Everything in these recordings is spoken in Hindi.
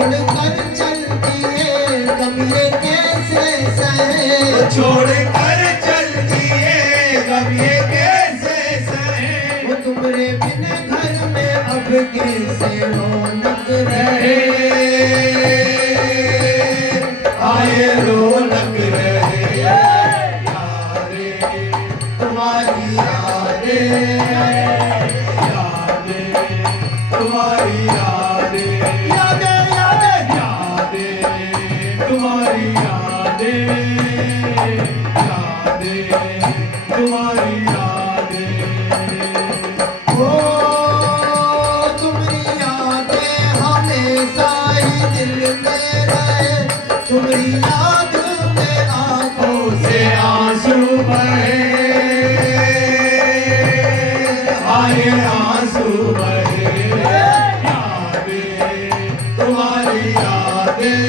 छोड़ कर चल दिए गम ये कैसे सहे, छोड़ कर चल दिए गम ये कैसे सहे। वो तुम्हारे बिन घर में अब कैसे रौनक रहे, आए रौनक रहे। यारे तुम्हारी यादें, यादें तुम्हारी यादें, यादें यादें यादें तुम्हारी यादें, यादें तुम्हारी यादें। ओ तुम्हारी यादें हमेशा ही दिल में रहे, तुम्हारी याद में आंखों से आंसू बहे, आए आंसू बहे। यादें तुम्हारी यादें,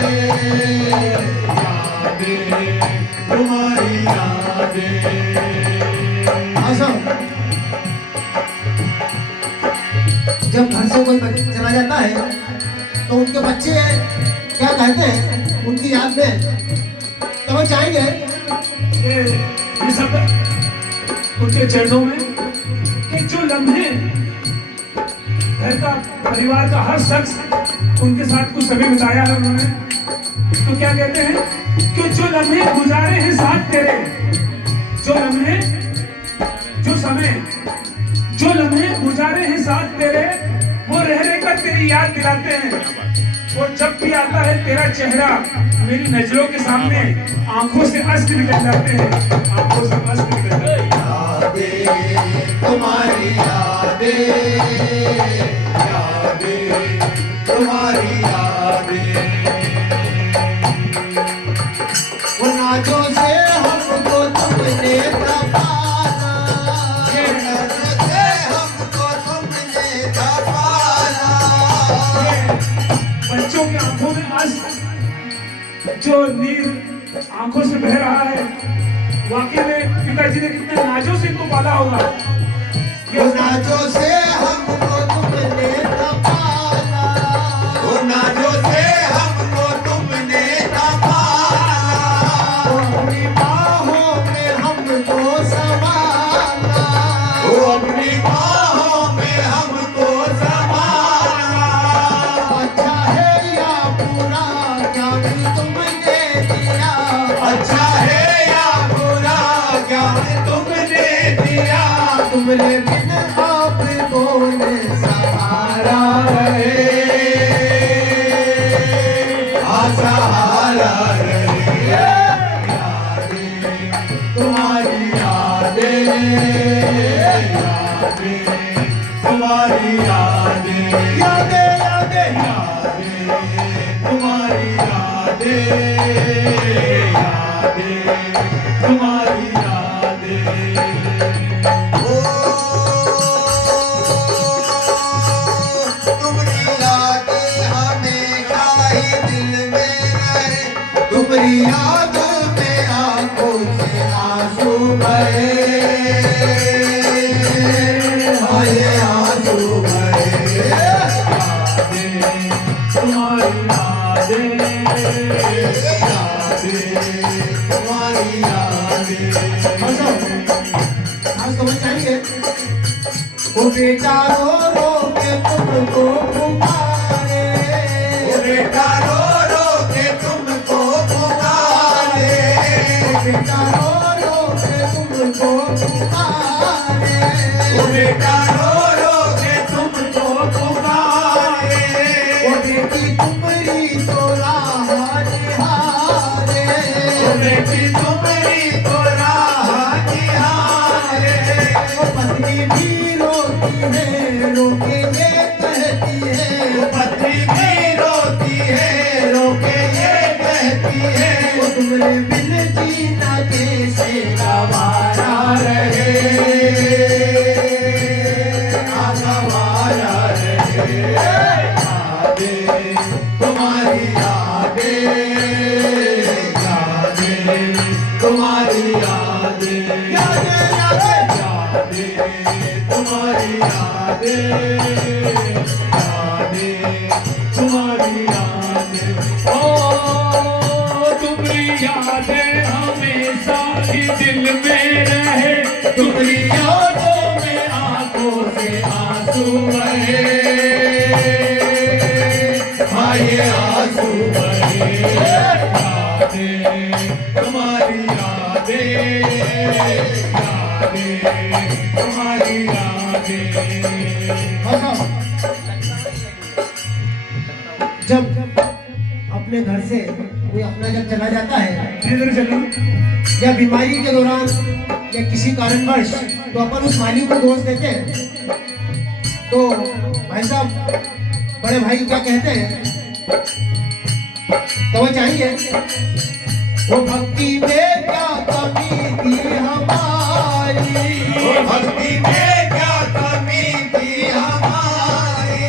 यादें तुम्हारी यादें। जब घर से कोई चला जाता है तो उनके बच्चे क्या कहते हैं उनकी याद में, तो वो चाहेंगे ये सब उनके चरणों में कि जो लम्हे घर का परिवार का हर शख्स उनके साथ कुछ समय बिताया है उन्होंने, तो क्या कहते हैं कि जो लम्हे गुजारे हैं साथ तेरे, जो लम्हे जो समय जो लम्हे गुजारे हैं साथ तेरे, वो रह रहकर तेरी याद दिलाते हैं। और जब भी आता है तेरा चेहरा मेरी नजरों के सामने, आंखों से अश्क निकल जाते हैं, आंखों से अश्क निकल जाते हैं। यादें तुम्हारी यादें, यादें तुम्हारी यादें। वो नाजों से हमको तुमने तपाना, से हमको तुमने तपाना। बच्चों की आंखों में अश्क, जो नीर आंखों से बह रहा है, वाकई में पिताजी ने कितने नाजों से इनको पाला होगा। वो नाजों से हमको तुमने तपाना, वो नाजों से हमको तुमने तपाना। वो अपनी बाहों में हमको संभाला, वो अपनी बाहों में हमको संभाला। अच्छा है या बुरा ज्ञान तुमने दिया, अच्छा है या बुरा ज्ञान तुमने दिया। तुमने बिन आपको ने सहारा रहे, सहारा रहे। यादें तुम्हारी यादें, यादें तुम्हारी यादें, यादें यादें यादें तुम्हारी यादें, यादें तुम्हारी यादें। तुम्हारी यादें हमेशा ही दिल में रहे, तुम्हारी याद में आंखों से आंसू बहे, आए आंसू बहे। तुम्हारी यादें, यादें तुम्हारी यादें। आज समझ चाहिए वो बेटा रो रो के तुमको पुकारे, वो बेटा रो रो के तुमको पुकारे। बेटा रो रो के तुमको पुकारे, वो बेटा रो रो के तुमको पुकारे। वो बेटी तुम्हारी तो राह निहारे, वो बेटी तुम्हारी तो राह निहारे। वो पत्नी भी रोती है रोके ये कहती है, वो पत्नी भी रोती है रोके ये कहती है। वो तुम्हारे बिन जीना कैसे गवारा रहे, गवारा रहे। यादें तुम्हारी यादें, यादें तुम्हारी यादें, यादें यादें यादें तुम्हारी यादें, यादें तुम्हारी यादें। ये आंसू बहे यादें तुम्हारी यादें तुम्हारी यादें। जब अपने घर से कोई अपना जब चला जाता है धीरे धीरे चलिए। या बीमारी के दौरान या किसी कारणवश, तो अपन उस मालिक को दोष देते हैं। तो भाई साहब, बड़े भाई क्या कहते हैं, तो वो चाहिए, वो भक्ति में क्या कमी थी हमारी, वो भक्ति में क्या कमी थी हमारी,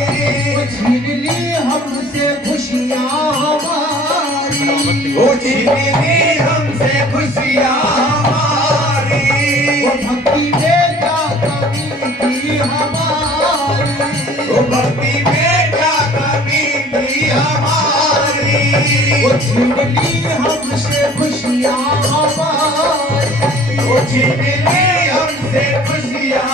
वो छीन ली हमसे खुशियाँ हमारी, वो छीन ली हमसे खुशियाँ हमारी, वो भक्ति में क्या कमी थी हमारी, वो भक्ति में क्या कमी थी हमारी, वो छीन ली हमसे खुशियाँ हमारी, वो छीन ली हमसे खुशियाँ